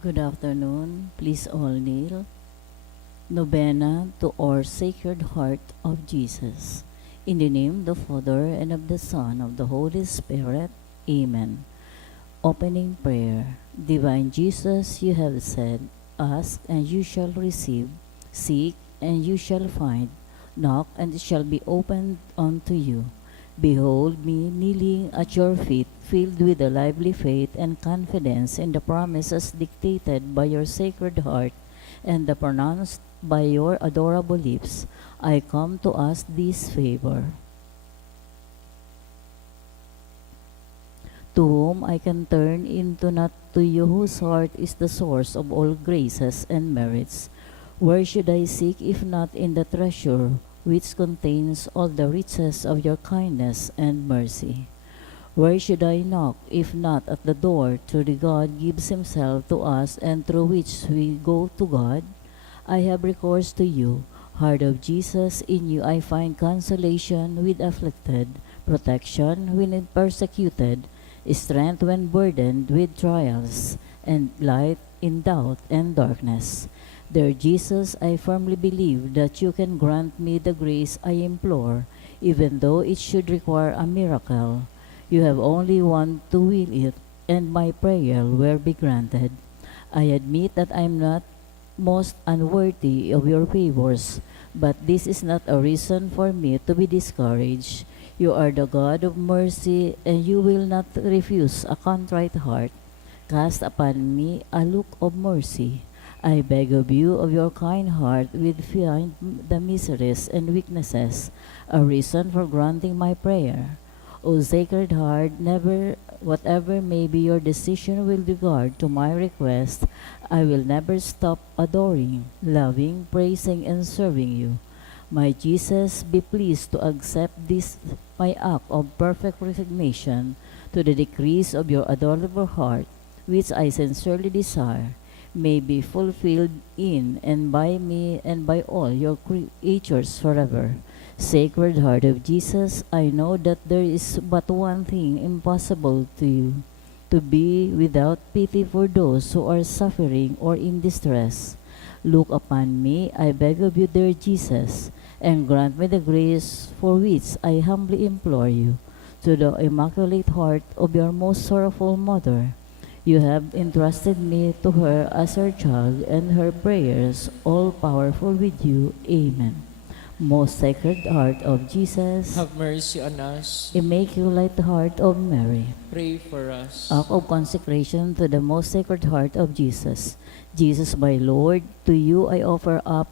Good afternoon. Please all kneel. Novena to our Sacred Heart of Jesus. In the name of the Father, and of the Son, of the Holy Spirit. Amen. Opening prayer. Divine Jesus, you have said, ask and you shall receive, seek and you shall find, knock and it shall be opened unto you. Behold me kneeling at your feet, filled with a lively faith and confidence in the promises dictated by your Sacred Heart and the pronounced by your adorable lips. I come to ask this favor. To whom I can turn into, not to you whose heart is the source of all graces and merits. Where should I seek if not in the treasure which contains all the riches of your kindness and mercy? Where should I knock if not at the door through the God gives himself to us and through which we go to God? I have recourse to you. Heart of Jesus, in you I find consolation with afflicted, protection when persecuted, strength when burdened with trials, and light in doubt and darkness. Dear Jesus, I firmly believe that you can grant me the grace I implore, even though it should require a miracle. You have only one to will it, and my prayer will be granted. I admit that I am not most unworthy of your favors, but this is not a reason for me to be discouraged. You are the God of mercy, and you will not refuse a contrite heart. Cast upon me a look of mercy. I beg of you, of your kind heart, with find the miseries and weaknesses, a reason for granting my prayer. O Sacred Heart, never, whatever may be your decision with regard to my request, I will never stop adoring, loving, praising, and serving you. My Jesus, be pleased to accept this my act of perfect resignation to the decrees of your adorable heart, which I sincerely desire may be fulfilled in and by me and by all your creatures forever. Sacred Heart of Jesus, I know that there is but one thing impossible to you, to be without pity for those who are suffering or in distress. Look upon me, I beg of you, dear Jesus, and grant me the grace for which I humbly implore you. To the Immaculate Heart of your most sorrowful Mother, you have entrusted me to her as her child, and her prayers, all powerful with you. Amen. Most Sacred Heart of Jesus, have mercy on us. Immaculate Heart of Mary, Pray for us. act of consecration to the Most Sacred Heart of Jesus. Jesus, my Lord, to you I offer up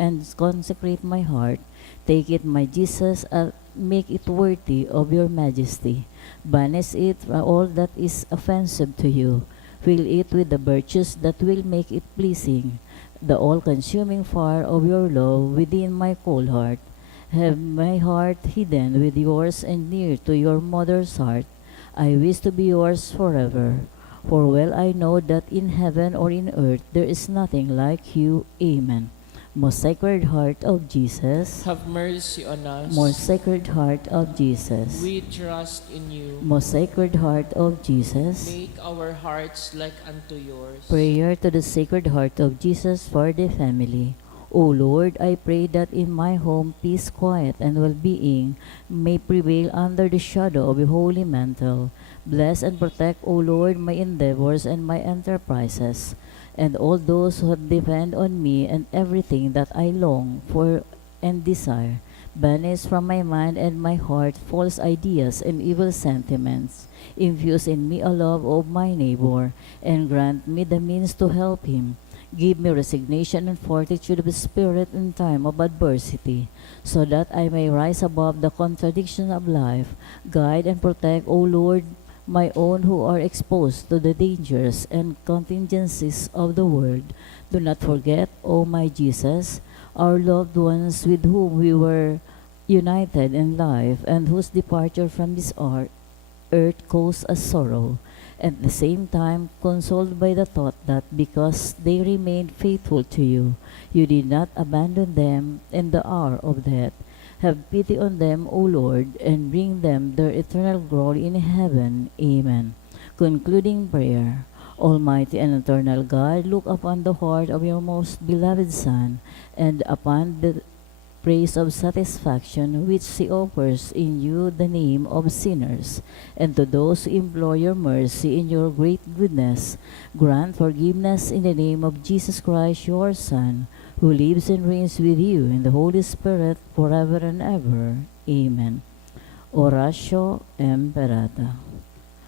and consecrate my heart. Take it, my Jesus, and make it worthy of your majesty. Banish it from all that is offensive to you. Fill it with the virtues that will make it pleasing, the all-consuming fire of your love within my cold heart. Have my heart hidden with yours and near to your mother's heart. I wish to be yours forever. For well I know that in heaven or in earth there is nothing like you. Amen. Most Sacred Heart of Jesus, Have mercy on us. Most Sacred Heart of Jesus, We trust in you. Most Sacred Heart of Jesus, Make our hearts like unto yours. prayer to the Sacred Heart of Jesus for the family. O Lord, I pray that in my home peace, quiet, and well-being may prevail under the shadow of your holy mantle. Bless and protect, O Lord, my endeavors and my enterprises, and all those who depend on me and everything that I long for and desire. Banish from my mind and my heart false ideas and evil sentiments. Infuse in me a love of my neighbor, and grant me the means to help him. Give me resignation and fortitude of spirit in time of adversity, so that I may rise above the contradiction of life. Guide and protect, O Lord, my own who are exposed to the dangers and contingencies of the world. Do not forget, O my Jesus, our loved ones with whom we were united in life and whose departure from this earth caused us sorrow. At the same time, consoled by the thought that because they remained faithful to you, you did not abandon them in the hour of death. Have pity on them, O Lord, and bring them their eternal glory in heaven. Amen. Concluding prayer. Almighty and eternal God, look upon the heart of your most beloved Son, and upon the praise of satisfaction which he offers in you the name of sinners, and to those who implore your mercy in your great goodness, grant forgiveness in the name of Jesus Christ, your Son, who lives and reigns with you in the Holy Spirit forever and ever. Amen. Oratio Imperata.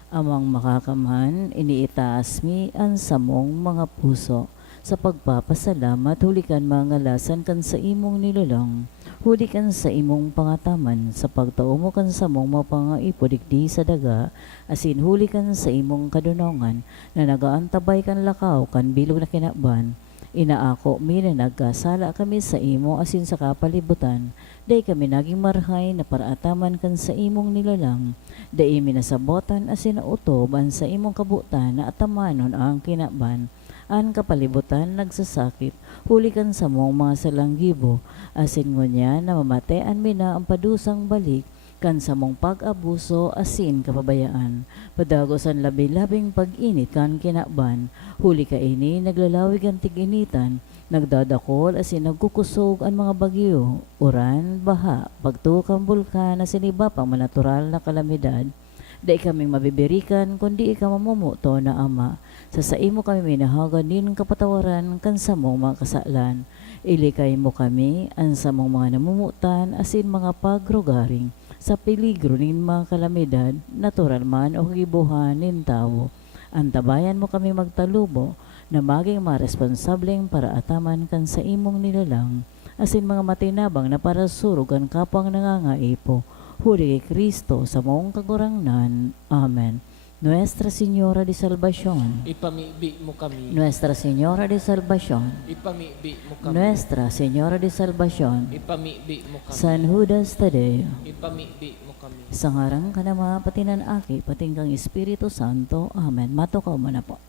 Amang makakamhan, iniitaas mi ang samong mga puso. Sa pagpapasalamat, hulikan mga ngalasan kan sa imong nilulang. Hulikan sa imong pangataman, sa pagtao mo kan sa mong mapangaipodigdi sa daga, asin hulikan sa imong kadunongan, na nagaantabay kan lakaw kan bilog na kinaban. Inaako mi na nagkasala kami sa imo asin sa kapalibutan, day kami naging marhay na paraataman kan sa imong nilalang, day minasabotan asin utob an sa imong kabutan na atamanon ang kinaban, an kapalibutan nagsasakit, hulikan sa mong mga salanggibo, asin ngunya na mamatean mi na ang padusang balik, kan sa mong pag-abuso asin kapabayaan. Padagosan labi-labing pag-init kan kinaban, huli ka ini naglalawig ang tig-initan, nagdadakol asin nagkukusog ang mga bagyo, uran, baha, pagtukang bulkan asin iba pang manatural na kalamidad. Dai kaming mabibirikan kundi ikaw mamumuto na Ama. Sa imo kami minahagan din kapatawaran kan sa mong mga kasalan. Ilikay mo kami ang sa mong mga namumutan asin mga pagrugaring sa peligro nin mga kalamidad, natural man o gibuhan nin tao. Antabayan mo kami magtalubo na maging mga responsableng para ataman kan sa imong nilalang, asin mga matinabang na para surugan kapang nangangaipo. Huli kay Kristo sa mong kagurangnan. Amen. Nuestra Señora de Salvación. Ipamibi mo kami. Nuestra Señora de Salvación. Ipamibi mo kami. Nuestra Señora de Salvación. Ipamibi mo kami. San Judas Tadeo. Ipamibi mo kami. Sa ngarang kanama patinan aki patingkang Espiritu Santo. Amen. Matukaw mo na po.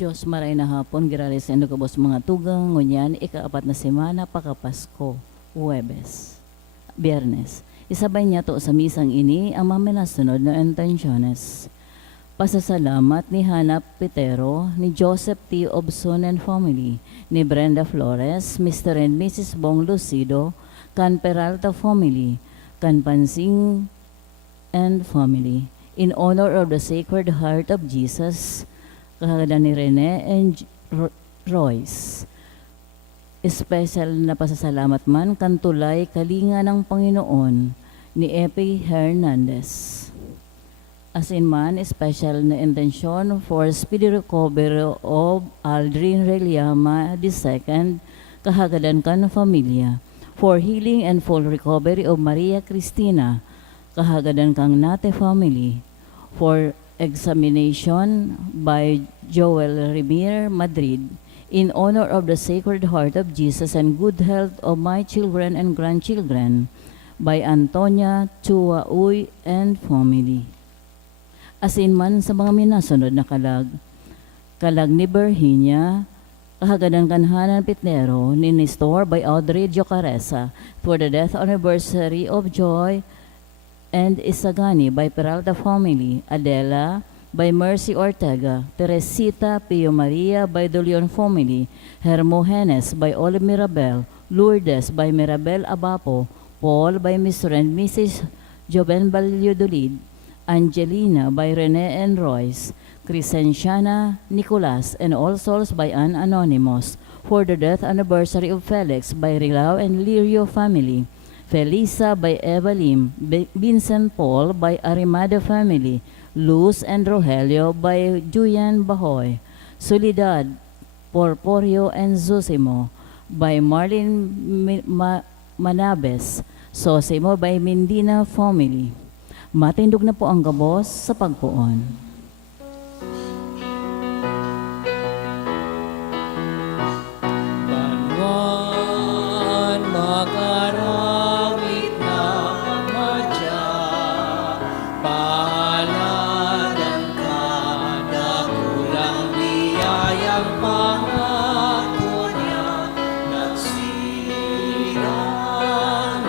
Diyos maray na hapon, giralis endo kabos mga tugang, ngunyan, ikaapat na semana, pakapasko, Huwebes, Biyernes. Isabay niya to sa misang ini, ang maminasunod na intensyones. Pasasalamat ni Hannah Pitero, ni Joseph T. Obson and family, ni Brenda Flores, Mr. and Mrs. Bong Lucido, kan Peralta family, kan Pansing and family. In honor of the Sacred Heart of Jesus, kahagadan ni Rene and Royce. Special na pasasalamat man kantulay kalinga ng Panginoon ni Epi Hernandez. As in man, special na intensyon for speedy recovery of Aldrin Reliama II, kahagadan kan familia. For healing and full recovery of Maria Cristina, kahagadan kang Nate family. For examination by Joel Remir, Madrid, in honor of the Sacred Heart of Jesus and good health of my children and grandchildren, by Antonia Chua Uy and family. Asin man sa mga minasunod na kalag ni Virginia, kahagadan kanhanan Pitnero, ni Nestor by Audrey Jocaresa, for the death anniversary of Joy and Isagani by Peralta family, Adela by Mercy Ortega, Teresita Pio Maria by Dolion family, Hermogenes by Olive Mirabel, Lourdes by Mirabel Abapo, Paul by Mr. and Mrs. Joven Valladolid, Angelina by Rene and Royce, Crescenciana Nicolas, and All Souls by Ann Anonymous, for the death anniversary of Felix by Rilao and Lirio family, Felisa by Eva Lim, Vincent Paul by Arimada family, Luz and Rogelio by Julian Bahoy, Soledad, Porporio and Zosimo by Marlene Manabes, Sosimo by Mindina family. Matindog na po ang gabos sa pagpuon. Banwan magarawit na madya, pahalagan ka na kulang biyayang pangako niya, nagsira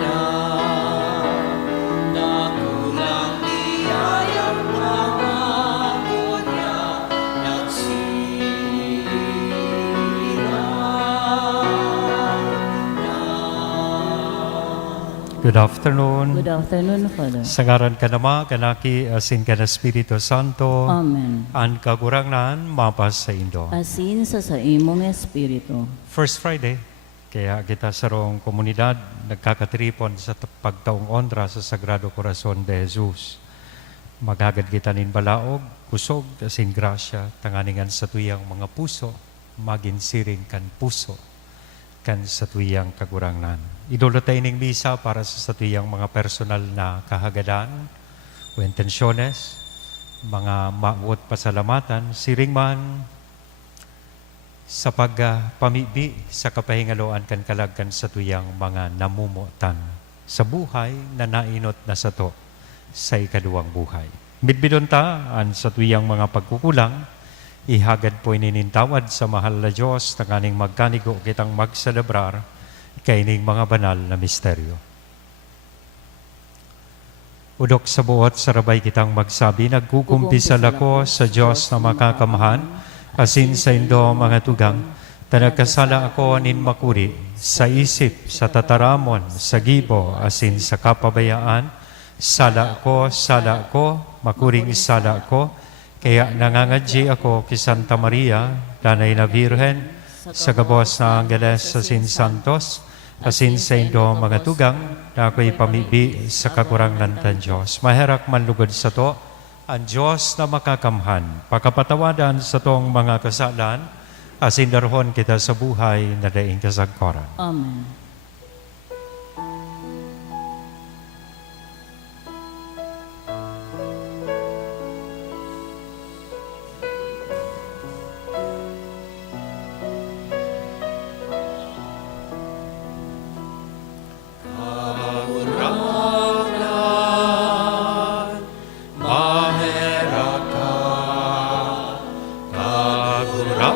na kulang biyayang pangako niya, nagsira Good afternoon. Good afternoon, Father. Sa ngaran ka nama, kanaki, asin ka na Espiritu Santo, Amen. ang kagurangnan, mapas sa Indo. Asin sa imong espiritu. First Friday, kaya kita sa rong komunidad, nagkakatripon sa pagtaong ondra sa Sagrado Corazon de Jesus. Maghagad kita nin balaog, kusog, asin grasya, tanganingan sa tuyang mga puso, maginsiring kan puso, kan sa tuyang kagurangnan. Idulotay ning misa para sa tuyang mga personal na kahagadan o intensyones, mga maawat pasalamatan, siring man sa pagpamibi sa kapahingaloan kan kalagkan sa tuyang mga namumutan sa buhay na nainot na sato sa ikaduwang buhay. Midbidon ta an sa tuyang mga pagkukulang, ihagad po ininintawad sa mahal na Diyos na kaning magkanigo kitang magselebrar kaining mga banal na misteryo. Udok sa buot sarabay kitang magsabi, nagkukumpisal ako sa Diyos na makakamahan, asin sa indo mga tugang, tanagkasala ako nin makuri, sa isip, sa tataramon, sa gibo, asin sa kapabayaan, sala ko, makuring sala ko, kaya nangangadji ako kay Santa Maria, Danay na Birhen, sa gabos na Angeles sa Sin Santos, asin sa indo mga tugang, na ako'y pamibi sa kakurangnan ng Diyos. Maherak manlugod sa to, ang Diyos na makakamhan, pakapatawadan sa tong mga kasalan, asin darhon kita sa buhay na daing kasagkoran. Amen. Maheraka, kagurangan,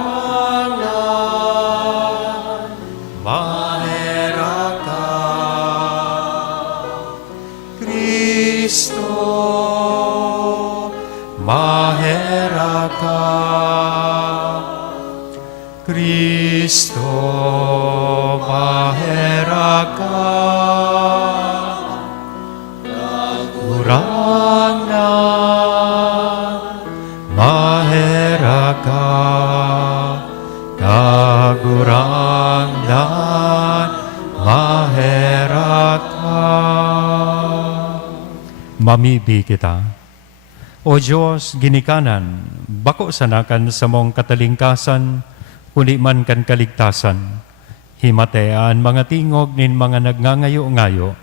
mahera ka. Kristo, mahera ka. Kurang na, mahera ka. Kagurang na, mahera ka. Mamibi kita. O Diyos, ginikanan, bako sanakan sa mong katalingkasan, kuni man kan kaligtasan. Himatean mga tingog nin mga nagngangayo-ngayo,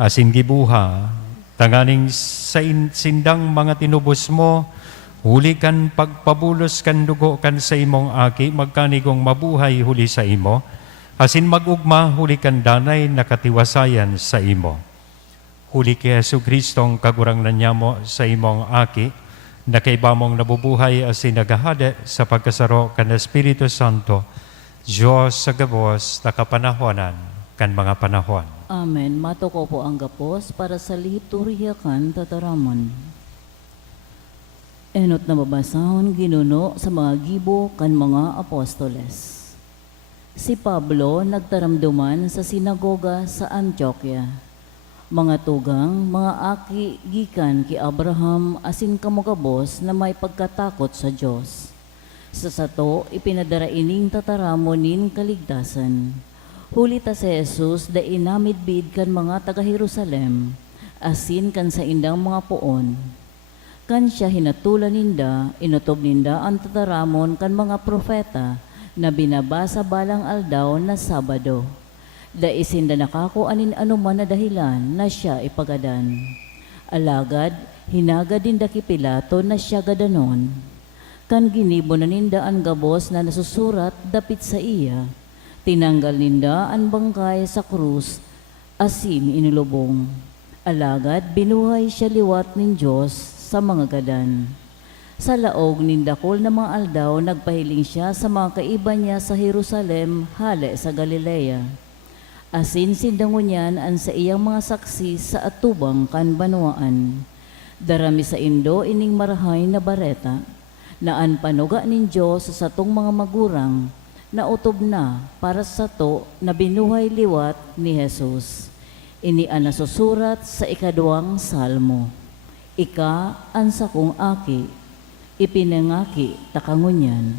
asin gibuha, tanganing sa sindang mga tinubos mo, huli kan pagpabulos kan dugo kan sa imong aki, magkanigong mabuhay huli sa imo, asin magugma huli kan danay nakatiwasayan sa imo. Huli kay Jesu Kristong kagurangnan niya mo sa imong aki, na kay bamong nabubuhay asin nagahade sa pagkasaro kan Espiritu Santo, Diyos sa gabos nakapanahonan kan mga panahon. Amen. Matuko po ang gapos para sa liturhiya kan tataramon. Enot na babasahon ginuno sa mga gibo kan mga apostoles. Si Pablo nagtaramduman sa sinagoga sa Antioquia. Mga tugang, mga aki gikan ki Abraham asin kamugabos na may pagkatakot sa Diyos. Sa sato, ipinadara ining tataramonin kaligtasan. Huli ta si Jesus da inamidbid kan mga taga-Jerusalem, asin kan sa indang mga puon. Kan siya hinatulan ninda, inutob ninda ang tataramon kan mga propeta na binabasa balang aldaw na Sabado. Da isinda nakako anin anuman na dahilan na siya ipagadan. Alagad, hinagad din da ki Pilato na siya gadanon. Kan ginibo na ninda ang gabos na nasusurat dapit sa iya, tinanggal ninda ang bangkay sa krus, asin inilubong. Alagad, binuhay siya liwat nin Diyos sa mga gadan. Sa laog nindakol na mga aldaw, nagpahiling siya sa mga kaiba niya sa Jerusalem, hale sa Galilea. Asin sindangunyan ang sa iyang mga saksi sa atubang kan banwaan. Darami sa Indo ining marahay na bareta, naan panuga nin Diyos sa satong mga magurang, na utob na para sa to na binuhay liwat ni Jesus. Ini ang nasusurat sa ikaduang salmo. Ika ang sakong aki, ipinangaki takangunyan.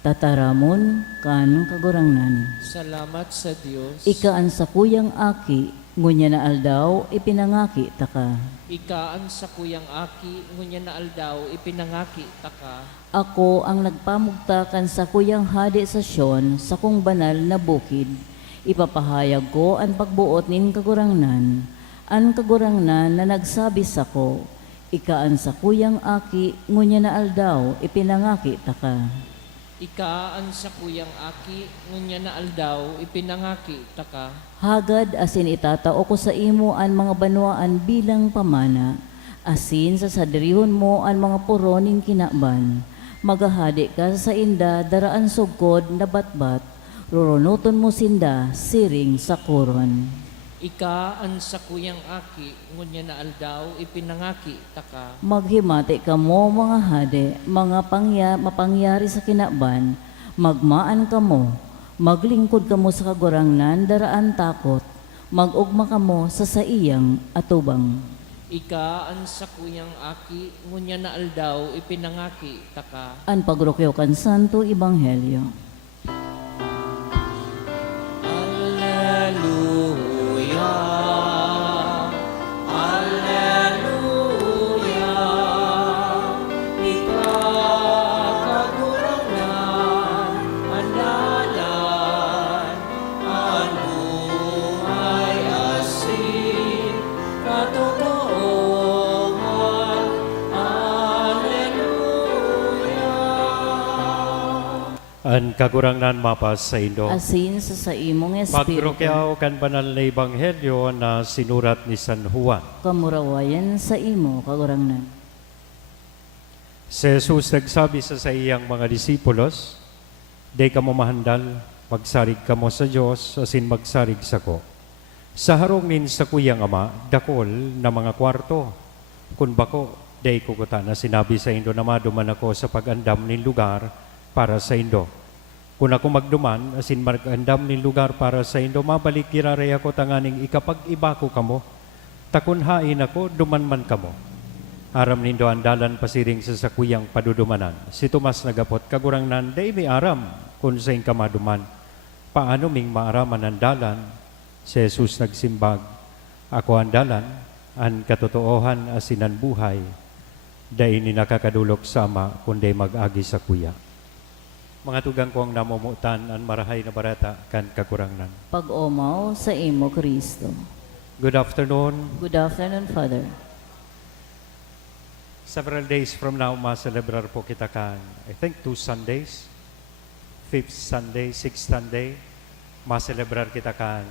Tataramon kan kagurangnan. Salamat sa Diyos. Ika ang sakuyang aki, ngunya na aldaw, ipinangaki taka. Ikaan sa kuyang aki, ngunya na aldaw, ipinangaki taka. Ako ang nagpamugtakan sa kuyang hadi sa Sion, sa kong banal na bukid. Ipapahayag ko ang pagbuot nin kagurangnan. Ang kagurangnan na nagsabi sa ko, ikaan sa kuyang aki, ngunya na aldaw, ipinangaki taka. Ikaan sa kuyang aki, ngunya na aldaw, ipinangaki taka. Hagad asin itatao ko sa imo ang mga banwaan bilang pamana, asin sa sadirihon mo ang mga puroning kinaban. Magahadi ka sa inda daraan sugkod na batbat, rurunuton mo sinda siring sa kuron. Ikaan sa kuyang aki, ngunya na aldaw, ipinangaki taka. Maghimati ka mo mga hade, mga mapangyari sa kinaban, magmaan ka mo, maglingkod ka mo sa kagurangnan daraan takot, magugma ka mo sa saiyang atubang. Ikaan sa kuyang aki, ngunya na aldaw, ipinangaki taka. Ang pagrukyo kan Santo Ebanghelyo. Alleluia, Alleluia, ikakagurangan, andalan, ang buhay asin, katotohanan, Alleluia. Ang kagurangnan mapas sa Indo. Asin sa imong espiritu, Pagrokyaw kan banal na ebanghelyo na sinurat ni San Juan. kamurawayan sa imo kagurangnan. Si Jesus nagsabi sa iyang mga disipulos, "Day ka mo mahandal, magsarig ka mo sa Diyos, asin magsarig sa ko. Sa harong nin sa kuyang ama, dakol na mga kwarto. Kun bako, Day ko kuta na sinabi sa Indo na maduman ako sa pag-andam nin lugar para sa Indo. Kung ako magduman, asin mag-andam nin lugar para sa Indo, mabalik kiraray ako tanganing ikapag-iba ko kamo. Takunhain ako, duman man kamo. Aram nindo andalan pasiring sa sakuyang padudumanan. Si Tomas nagapot kagurang nan, day may aram kung sa ing kamaduman. Paano ming maaraman ang dalan? Si Jesus nagsimbag, ako ang dalan, ang katotoohan asinan buhay, day ni nakakadulok sama kundi mag-agi sa kuya. Mga tugang ko ang namumutan ang marahay na barata kan kakurangnan. Pag-omaw sa imo, Kristo. Good afternoon. Good afternoon, Father. Several days from now, ma-celebrar po kita kan, I think 2 Sundays, 5th Sunday, 6th Sunday, ma-celebrar kita kan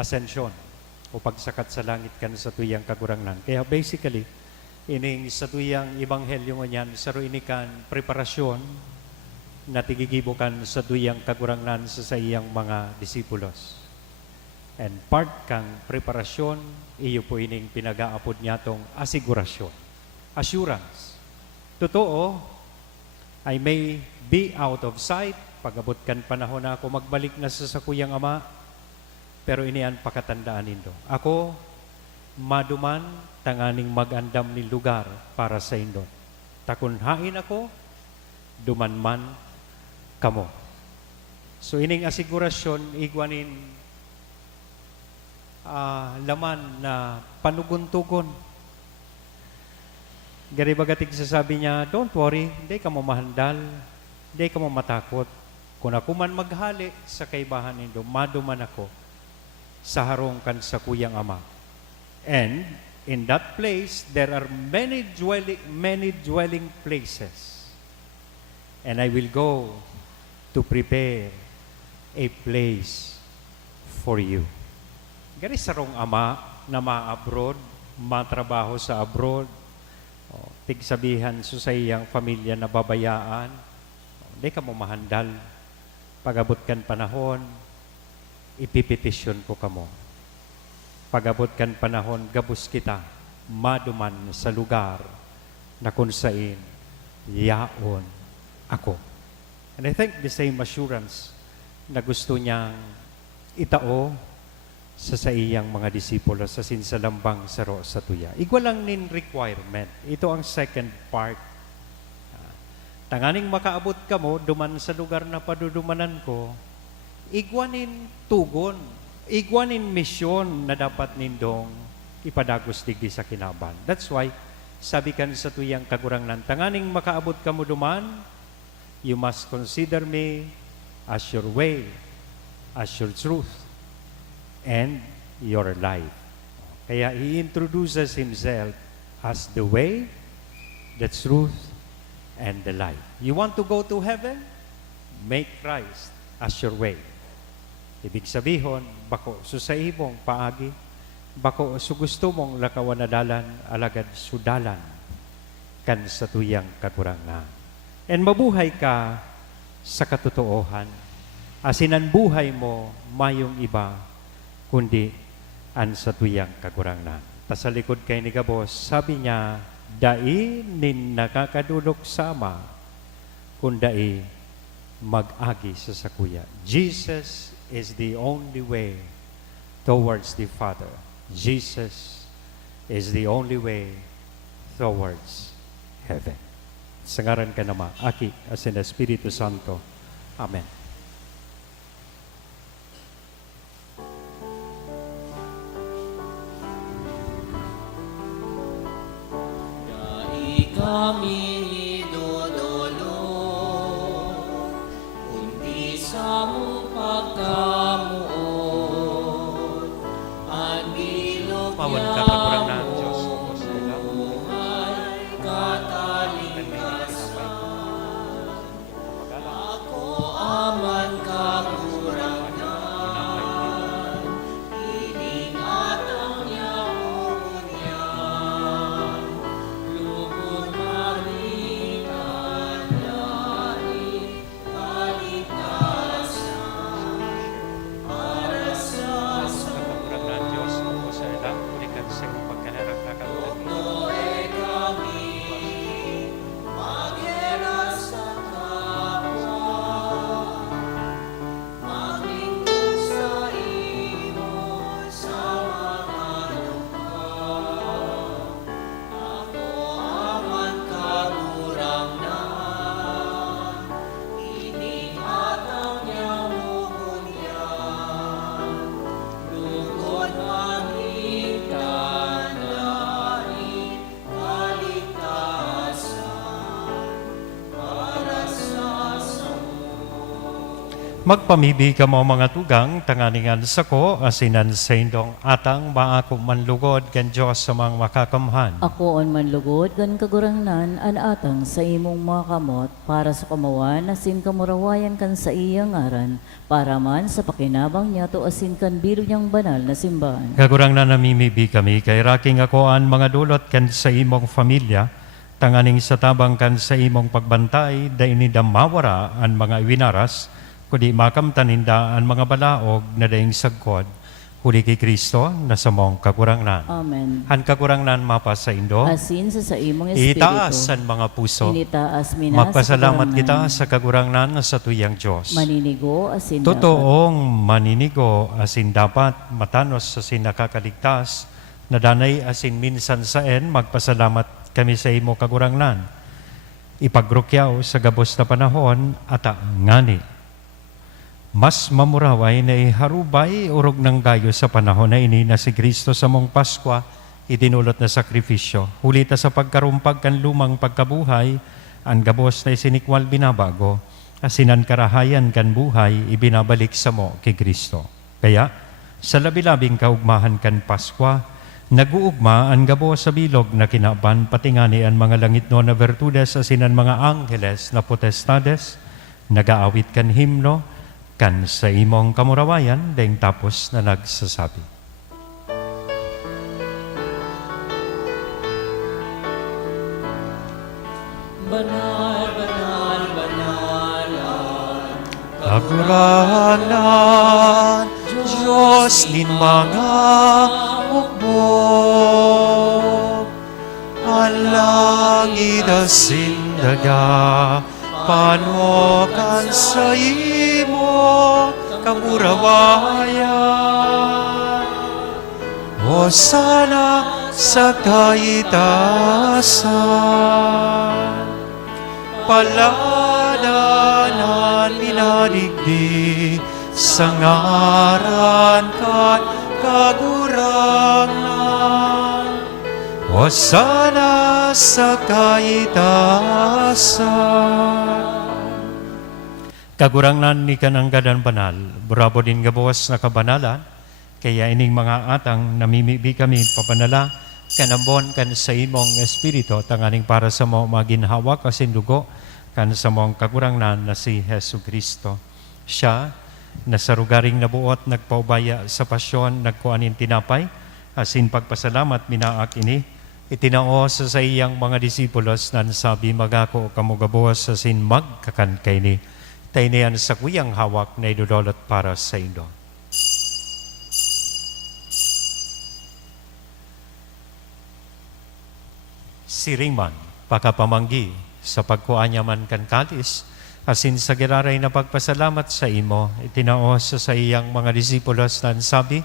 Ascension o pagsakat sa langit kan sa tuyang kagurangnan. Kaya basically, ining sa tuyang ebanghelyo ngan saro ini kan preparasyon na tigigibo kan sa tuyang kagurangnan sa iyang mga disipulos. And part kang preparasyon, iyo po ining pinag-aapod niya tong asigurasyon. Assurance. Totoo, I may be out of sight, pag-abot kan panahon na ako magbalik na sa sakuyang ama, pero inian pakatandaan nindo. Ako, maduman, tanganing mag-andam ni lugar para sa indon. Takunhain ako, dumanman kamo. So ining asigurasyon, igwanin laman na panugun-tugon. Gari bagatig sasabi niya, don't worry, hindi ka mo mahandal, hindi ka mo matakot. Kung ako man maghali sa kaibahan nindo, maduman ako sa harong kan sa kuyang ama. And in that place, there are many dwelling places. And I will go to prepare a place for you. Gari sarong ama na ma-abroad, matrabaho sa abroad, tigsabihan sa iyang pamilya na babayaan, hindi ka mo mahandal. Pag-abot kan panahon, ipipetisyon ko kamo. Pag-abot kan panahon, gabus kita, maduman sa lugar na kung sain, yaon ako. And I think the same assurance na gusto niyang itao sa iyang mga disipulo sa sinsalambang saro sa tuya. Igwa lang nin requirement. Ito ang second part. Tanganing makaabot ka mo, duman sa lugar na padudumanan ko, igwanin tugon, igwanin misyon na dapat nindong ipadagos digdi sa kinaban. That's why, sabi kan sa tuyang kagurangnan, tanganing makaabot ka mo duman, you must consider me as your way, as your truth, and your life. Kaya he introduces himself as the way, the truth, and the life. You want to go to heaven? Make Christ as your way. Ibig sabihin, bako sa imong paagi, bako su gusto mong lakawan na dalan, alagad sudalan kan sa tuyang kakurangnan. And mabuhay ka sa katotoohan. Asinan buhay mo, mayong iba, kundi an sa tuyang kagurangnan. Ta sa likod kay ni Gabos, sabi niya, dai nin nakakadulok sama, kung dai mag-agi sa sakuya. Jesus is the only way towards the Father. Jesus is the only way towards heaven. Sa ngaran ka naman, Aki, as in the Espiritu Santo. Amen. Kami dodolo, kundi sa mong pagkamuot, anilog Pawan ka, niya kagurangnan, Diyos, o sa ilang. buhay, katalikasan. Ako aman kagurangnan, iningatan niya o niya. Lubog Maria, Magpamibi ka mo mga tugang, tanganingan sa ko, asinan sa indong atang maako manlugod kan Diyos sa mga makakamhan. Ako on manlugod, gan kagurangnan, an atang sa imong mga kamot, para sa kamawan, asin kamurawayan kan sa iyang ngaran, para man sa pakinabang niya to asin kan bilog niyang banal na simbahan. Kagurang na namimibi kami, kay raking ako an mga dulot kan sa imong familia, tanganing sa tabang kan sa imong pagbantay, da inidamawara an mga iwinaras, kudi makamtaninda ang mga balaog na daing sagkod, huli kay Kristo na sa mong kakurangnan. Amen. Han kakurangnan mapa sa indo, Asin sa imong espiritu. itaas ang mga puso. Initaas mina Magpasalamat sa kita kagurangan. sa kakurangnan sa tuyang Diyos. Maninigo asin dapat. Totoong maninigo asin dapat matanos sa sinakakaligtas, na danay asin minsan saen magpasalamat kami sa imo kagurangnan. Ipagrukyaw sa gabos na panahon at ngani. Mas mamuraway na iharubay urog ng gayo sa panahon na ini na si Kristo sa mong Paskwa idinulot na sakripisyo. Hulita sa pagkarumpag kan lumang pagkabuhay, ang gabos na isinikwal binabago, asinan karahayan kan buhay ibinabalik sa mo kay Kristo. Kaya, sa labi-labing kaugmahan kan Paskwa, naguugma ang gabos sa bilog na kinaban patingani ang mga langit no na virtudes asinan mga angheles na potestades, nagaawit kan himno, kan sa imong kamurawayan, daing tapos na nagsasabi. Banal, banal, banalan. Kakurangan, Diyos nin mga hukbo, ang langit asin daga, panokan sa imo kamurawayan. Hosana sa kaitaasan, paladanan minadigdi sa ngaran kat kagurangan. Hosana sa kaitaasan. Kagurangnan ni kanang gadan banal, bravo din gabawas na kabanalan, kaya ining mga atang namimibi kami papanala, kanambon kan sa imong espiritu, tanganing para sa mo maginhawa kasin dugo, kan sa mong kagurangnan na si Hesu Kristo. Siya, na sa rugaring nabuot, nagpaubaya sa pasyon, nagkuanin tinapay, asin pagpasalamat minaak ini, itinao sa iyang mga disipulos nan sabi magako kamugabuwas asin magkakan kay ni. Tainian sa kuyang hawak na idudolot para sa indo. Siringman, pakapamanggi, sa pagkuanya man kan kalis, asin sa giraray na pagpasalamat sa imo, itinao sa iyang mga disipulos na sabi,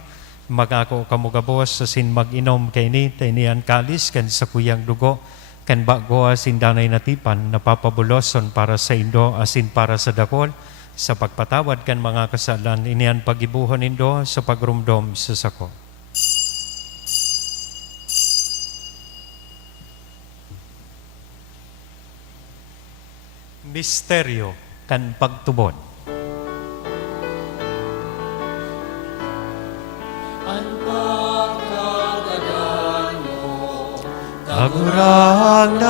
magako kamugabos asin mag-inom kay ni, tainian kalis kan sa kuyang dugo, kan bago asin danay natipan, napapabuloson para sa indo asin para sa dakol, sa pagpatawad kan mga kasalan, inian pagibuhon indo sa pagrumdom sa sako. Misteryo kan pagtubon. Kagurangan,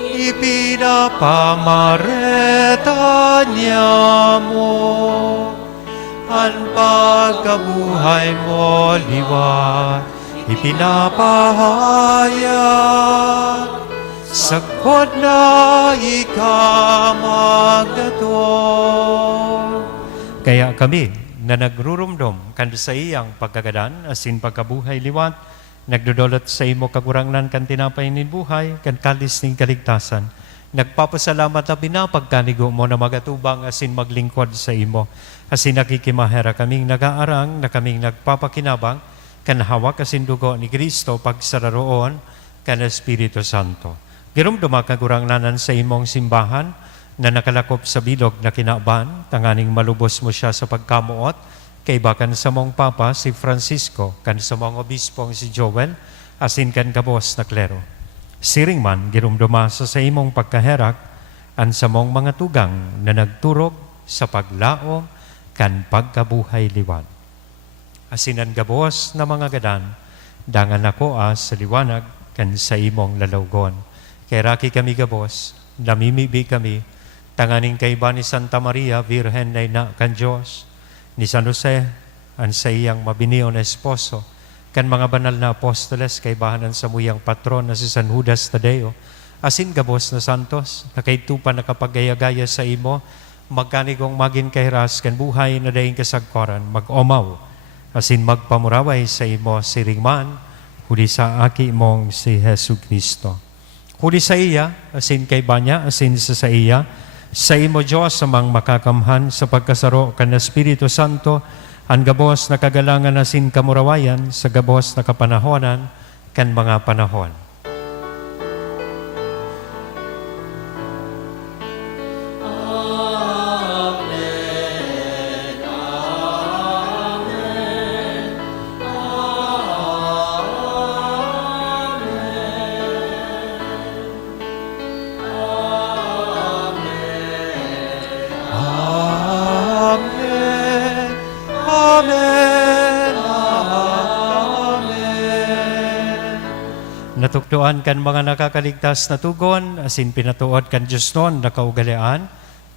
ipinapamareta niya mo, ang pagkabuhay mo liwat, ipinapahayag, sagkod na ikamagdato. Kaya kami na nagrurumdom kan sa iyang pagkagadan, asin pagkabuhay liwat, nagdudulot sa imo kagurangnan kan tinapay nin buhay, kan kalis ning kaligtasan. Nagpapasalamat na pinapagkanigo mo na magatubang asin maglingkod sa imo. Asin nakikimahera kaming nagaarang na kaming nagpapakinabang kan hawak asin dugo ni Kristo pagsararoon kan Espiritu Santo. Girumduma kagurangnanan sa imong simbahan na nakalakop sa bilog na kinaban, tanganing malubos mo siya sa pagkamuot, kay bakan sa mong papa si Francisco, kan sa mong obispong si Joel, asin kan kabos na klero. Siringman, girumduma sa imong pagkaherak, an sa mong mga tugang na nagturog sa paglaom kan pagkabuhay liwan. Asinan gabos na mga gadan, dangan ako sa liwanag kan sa imong lalawgon. Kaya raki kami gabos, namimibi kami, tanganing kaiba ni Santa Maria, Virgen na ina kan Diyos, ni San Jose, ang sa iyang mabinion na esposo, kan mga banal na apostoles, kaibahanan sa muyang patron na si San Judas Tadeo, asin gabos na santos, na kaitupan na kapagayagaya sa imo, magkanigong magin kahiras kan buhay na daing kasagkoran, mag-omaw, asin magpamuraway sa imo siringman, huli sa aki mong si Jesu Kristo. Huli sa iya, asin kay banya, asin sa iya, sa imo Diyos amang makakamhan sa pagkasaro kan Espiritu Santo, ang gabos na kagalangan asin kamurawayan sa gabos na kapanahonan kan mga panahon. Natukdoan kan mga nakakaligtas na tugon, asin pinatuod kan Diyos noon na kaugalian,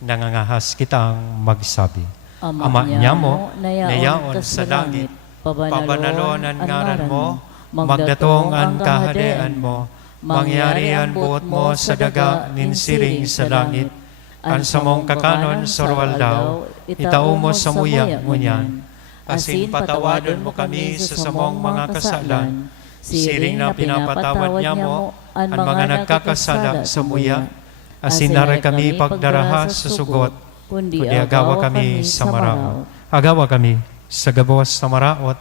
nangangahas kitang magsabi. Ama niya mo, nayaon sa langit, pabanalon ang ngaran mo, magdatong ang kahadean mo, mangyari ang buot mo sa daga ninsiring sa langit, ang samong kakanon sa ruwaldaw, itao mo sa muyang ngunyan, asin patawadon mo kami sa samong mga kasalan, siring na pinapatawad niya mo ang mga nagkakasala sa muya, asin nara kami pagdaraha sa sugot, kundi agawa kami sa maraot. Agawa kami sa gabos sa maraot,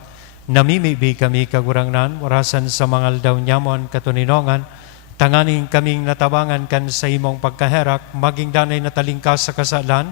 namimibi kami kagurangnan, warasan sa mga aldaw nyamon katuninongan, tanganing kaming natabangan kan sa imong pagkaherak, maging danay natalingkas sa kasalan,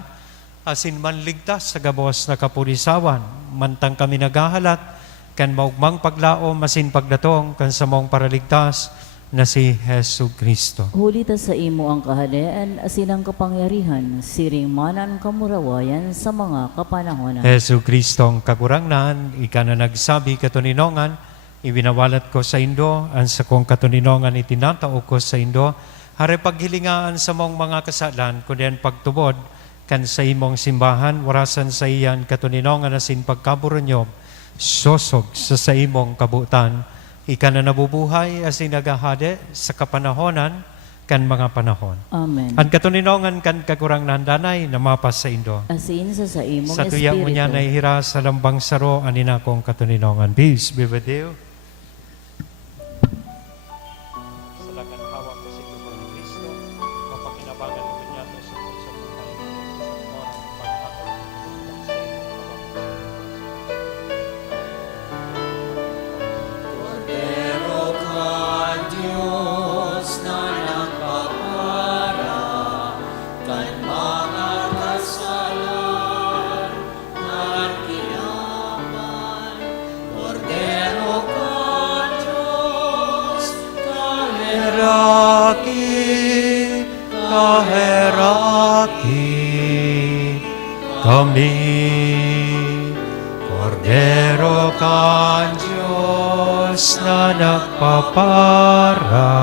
asin manligtas sa gabos na kapulisawan, mantang kami nagahalat, kan maugmang paglaom masin pagdatong kan sa mong paraligtas na si Jesu Kristo. Huli ta sa imo ang kahadean, asin ang kapangyarihan, siring manan kamurawayan sa mga kapanahonan. Jesu Kristo ang kagurangnan, ika na nagsabi katuninongan, ibinawalat ko sa Indo, ang sa kong katuninongan itinatao ko sa Indo, hare paghilingaan sa mong mga kasalan, kundi ang pagtubod, kan sa imong simbahan, warasan sa iyan katuninongan asin pagkaburonyob, sosog sa imong kabutan, ika na nabubuhay asin nagahade sa kapanahonan kan mga panahon. Amen. Ang katuninongan kan kagurangnan danay na mapas sa Indo. Asin sa imong Sa tuyang mo niya espiritu. nahihira sa lambang saro, anin akong katuninongan. Peace be with you. Sa lakan hawak ko si Tuhan ni Kristo, mapakinabangan mo niya ito sa buhay, sa orang pag-akot, sa kami, Kordero kan Diyos na nagpapara,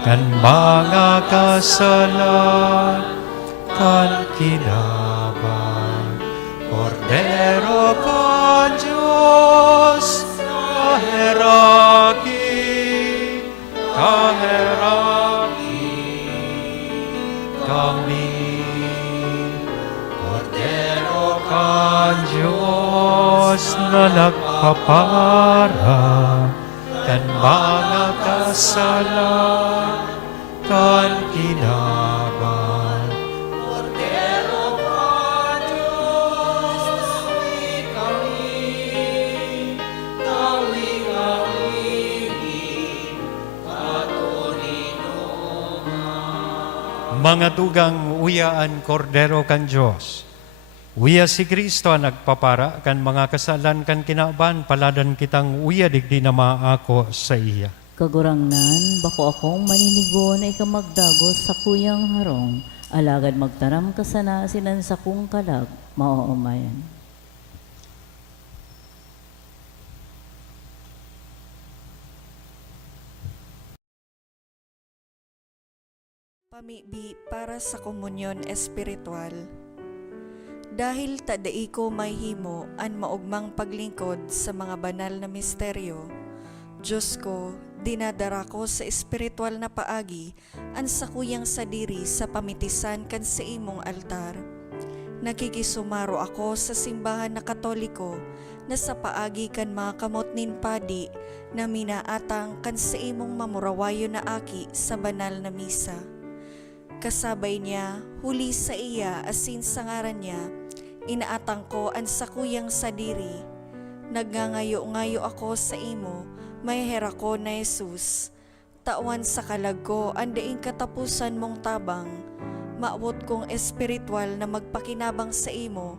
kan mga kasalan, kan kinaban. Kordero kan Diyos, kaheraki, kami. Kan Diyos na nagpapara, kan mga kasalan, kan kinaban. Kordero ka Diyos, kami, tawing-awingin, katuninongan. Mga dugang uyaan, Kordero kan Diyos, uya si Kristo nagpapara kan mga kasalan kan kinaban, paladan kitang uya digdi na maako sa iya. Kagurangnan, bako akong maninigon ay kamagdagos sa kuyang harong, Alagad magtaram ka sana sinan sa kung kalag, maoomayan. Pamibi para sa komunyon espiritual. Dahil tadai ko may himo an maugmang paglingkod sa mga banal na misteryo, Diyos ko, dinadara ko sa espiritual na paagi an sakuyang sadiri sa pamitisan kan sa imong altar. Nakikisumaro ako sa simbahan na Katoliko na sa paagi kan mga kamot nin padi na minaatang kan sa imong mamurawayo na aki sa banal na misa. Kasabay niya, huli sa iya asin sa ngaran niya, inaatang ko ang sakuyang sadiri. Nagngangayo-ngayo ako sa imo, may hera ko na Jesus. Tawan sa kalag ko, andaing katapusan mong tabang. Maawot kong espiritual na magpakinabang sa imo,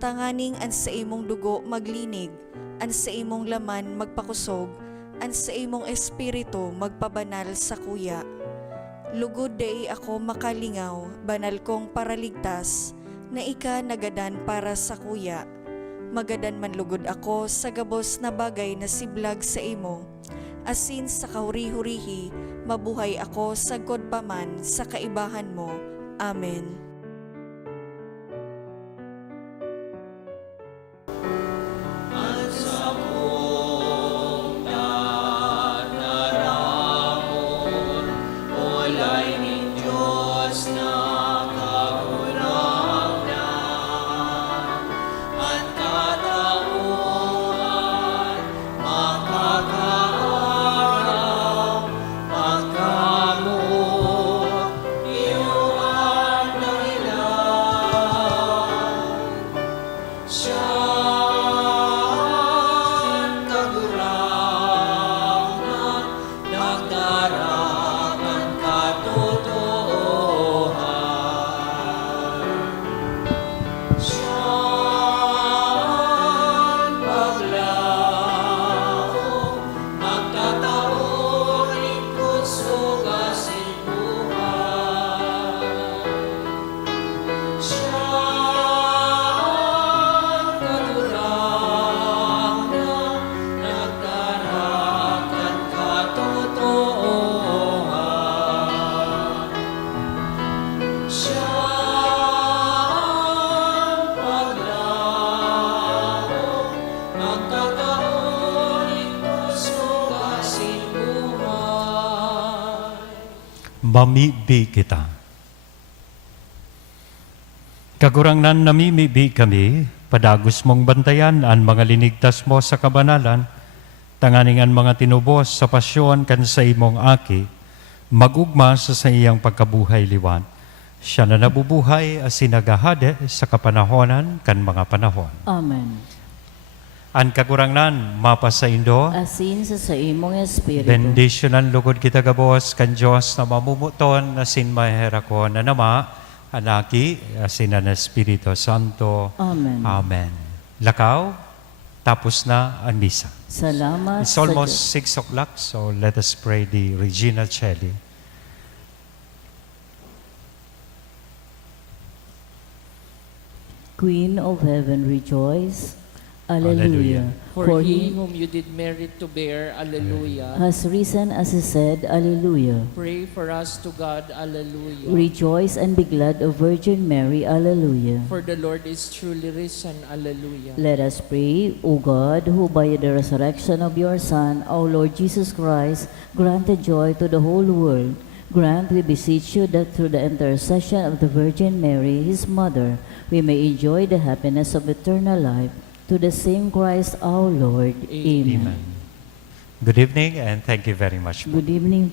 tanganing an sa imong dugo maglinig, an sa imong laman magpakusog, an sa imong espiritu magpabanal sa kuya. Lugod dai ako makalingaw, banal kong paraligtas, na ika nagadan para sa kuya. Magadan man lugod ako sa gabos na bagay na siblag sa imo. Asin sa kahuri-hurihi, mabuhay ako sa godpaman sa kaibahan mo. Amen. Mamibi kita. Kagurangnan namimibi kami, padagos mong bantayan ang mga linigtas mo sa kabanalan, tanganing ang mga tinubos sa pasyon kan sa imong aki, magugma sa iyang pagkabuhay liwan. Siya na nabubuhay as sinagahade sa kapanahonan kan mga panahon. Amen. Ang kagurangnan, mapasa indo, Asin sa imong espiritu. bendisyonan lugod kita gabos kan Diyos na mamumuton na sinmahera ko na nama, anaki, asin na Espiritu Santo. Amen. Amen. Lakaw, tapos na ang misa. Salamat It's sa almost Diyos. 6 o'clock, so let us pray the Regina Coeli. Queen of heaven, rejoice. Alleluia. For he whom you did merit to bear, Alleluia. has risen as he said, Alleluia. Pray for us to God, Alleluia. Rejoice and be glad, O Virgin Mary, Alleluia. For the Lord is truly risen, Alleluia. Let us pray, O God, who by the resurrection of your Son, our Lord Jesus Christ, granted joy to the whole world. Grant, we beseech you, that through the intercession of the Virgin Mary, his mother, we may enjoy the happiness of eternal life. To the same Christ our Lord. Amen. Good evening and thank you very much. Good evening.